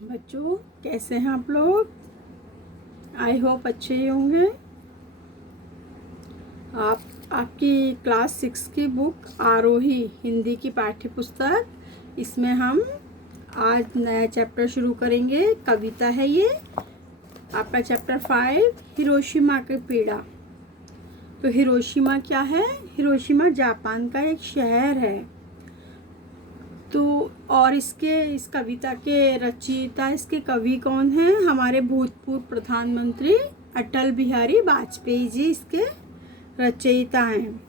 बच्चों कैसे हैं आप लोग। आई होप अच्छे ही होंगे। आपकी क्लास 6 की बुक आरोही हिंदी की पाठ्य पुस्तक, इसमें हम आज नया चैप्टर शुरू करेंगे। कविता है ये आपका चैप्टर 5, हिरोशिमा की पीड़ा। तो हिरोशिमा क्या है? हिरोशिमा जापान का एक शहर है। तो और इस कविता के रचयिता, इसके कवि कौन हैं? हमारे भूतपूर्व प्रधानमंत्री अटल बिहारी वाजपेयी जी इसके रचयिता हैं।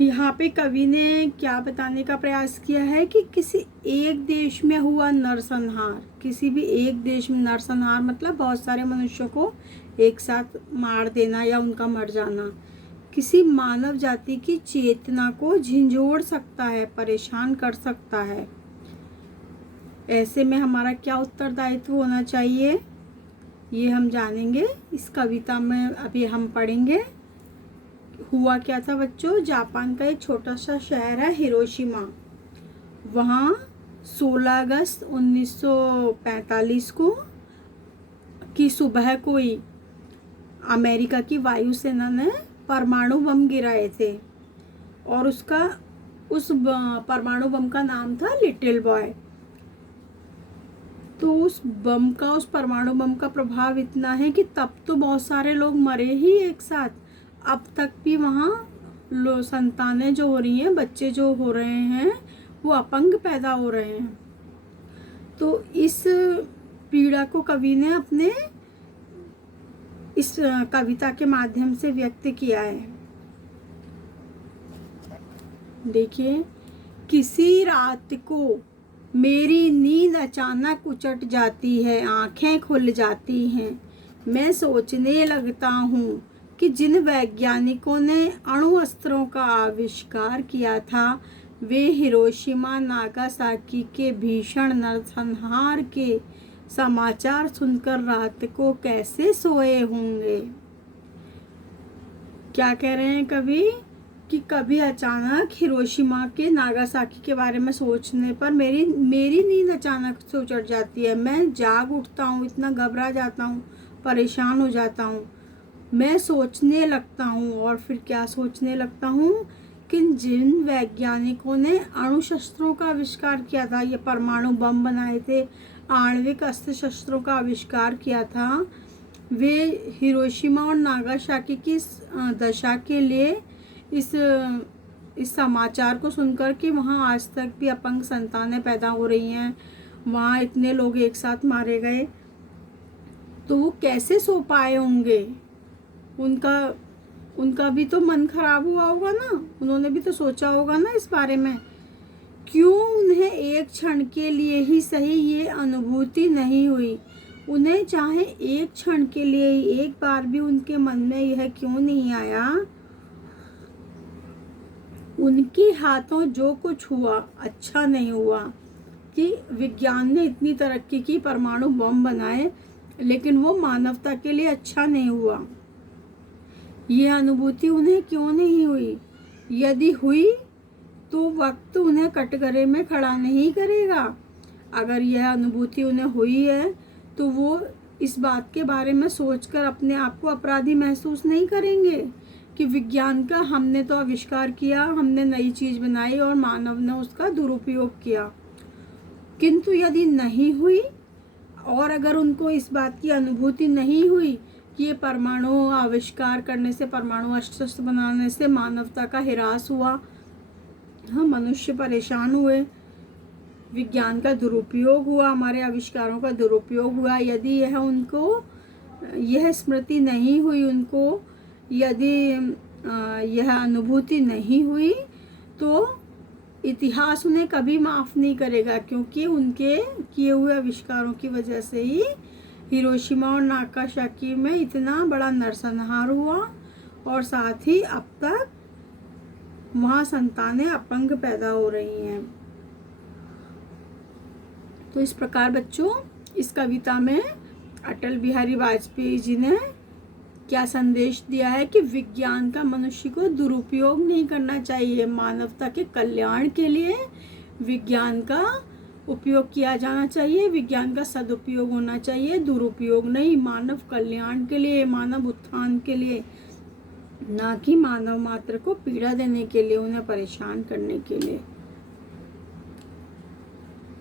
यहाँ पे कवि ने क्या बताने का प्रयास किया है कि किसी एक देश में हुआ नरसंहार, किसी भी एक देश में नरसंहार मतलब बहुत सारे मनुष्यों को एक साथ मार देना या उनका मर जाना, किसी मानव जाति की चेतना को झंझोड़ सकता है, परेशान कर सकता है। ऐसे में हमारा क्या उत्तरदायित्व होना चाहिए, ये हम जानेंगे इस कविता में। अभी हम पढ़ेंगे हुआ क्या था बच्चों। जापान का एक छोटा सा शहर है हिरोशिमा। वहाँ 16 अगस्त 1945 को की सुबह को ही अमेरिका की वायुसेना ने परमाणु बम गिराए थे और उस परमाणु बम का नाम था लिटिल बॉय। तो उस परमाणु बम का प्रभाव इतना है कि तब तो बहुत सारे लोग मरे ही एक साथ, अब तक भी वहाँ संतानें जो हो रही हैं, बच्चे जो हो रहे हैं, वो अपंग पैदा हो रहे हैं। तो इस पीड़ा को कवि ने अपने इस कविता के माध्यम से व्यक्त किया है। देखिए, किसी रात को मेरी नींद अचानक उचट जाती है, आंखें खुल जाती हैं। मैं सोचने लगता हूँ कि जिन वैज्ञानिकों ने अणु अस्त्रों का आविष्कार किया था, वे हिरोशिमा नागासाकी के भीषण नरसंहार के समाचार सुनकर रात को कैसे सोए होंगे। क्या कह रहे हैं कवि कि कभी अचानक हिरोशिमा के नागासाकी के बारे में सोचने पर मेरी नींद अचानक से उचट जाती है। मैं जाग उठता हूँ, इतना घबरा जाता हूँ, परेशान हो जाता हूँ। मैं सोचने लगता हूँ, और फिर क्या सोचने लगता हूँ कि जिन वैज्ञानिकों ने अणु शस्त्रों का आविष्कार किया था, ये परमाणु बम बनाए थे, आणविक अस्त्र शस्त्रों का आविष्कार किया था, वे हिरोशिमा और नागासाकी की दशा के लिए इस समाचार को सुनकर कि वहाँ आज तक भी अपंग संतानें पैदा हो रही हैं, वहाँ इतने लोग एक साथ मारे गए, तो वो कैसे सो पाए होंगे। उनका भी तो मन खराब हुआ होगा ना, उन्होंने भी तो सोचा होगा ना इस बारे में। क्यों उन्हें एक क्षण के लिए ही सही ये अनुभूति नहीं हुई, उन्हें चाहे एक क्षण के लिए ही, एक बार भी उनके मन में यह क्यों नहीं आया, उनके हाथों जो कुछ हुआ अच्छा नहीं हुआ, कि विज्ञान ने इतनी तरक्की की, परमाणु बम बनाए, लेकिन वो मानवता के लिए अच्छा नहीं हुआ। ये अनुभूति उन्हें क्यों नहीं हुई? यदि हुई तो वक्त उन्हें कटघरे में खड़ा नहीं करेगा। अगर यह अनुभूति उन्हें हुई है तो वो इस बात के बारे में सोचकर अपने आप को अपराधी महसूस नहीं करेंगे कि विज्ञान का हमने तो आविष्कार किया, हमने नई चीज बनाई और मानव ने उसका दुरुपयोग किया। किंतु यदि नहीं हुई, और अगर उनको इस बात की अनुभूति नहीं हुई कि ये परमाणु आविष्कार करने से, परमाणु अस्त्र बनाने से मानवता का ह्रास हुआ, हाँ, मनुष्य परेशान हुए, विज्ञान का दुरुपयोग हुआ, हमारे आविष्कारों का दुरुपयोग हुआ, यदि यह स्मृति नहीं हुई उनको, यदि यह अनुभूति नहीं हुई, तो इतिहास उन्हें कभी माफ़ नहीं करेगा, क्योंकि उनके किए हुए आविष्कारों की वजह से ही हिरोशिमा और नागासाकी में इतना बड़ा नरसंहार हुआ, और साथ ही अब तक वहाँ संतानें अपंग पैदा हो रही हैं। तो इस प्रकार बच्चों, इस कविता में अटल बिहारी वाजपेयी जी ने क्या संदेश दिया है कि विज्ञान का मनुष्य को दुरुपयोग नहीं करना चाहिए, मानवता के कल्याण के लिए विज्ञान का उपयोग किया जाना चाहिए, विज्ञान का सदुपयोग होना चाहिए, दुरुपयोग नहीं। मानव कल्याण के लिए, मानव उत्थान के लिए, ना कि मानव मात्र को पीड़ा देने के लिए, उन्हें परेशान करने के लिए।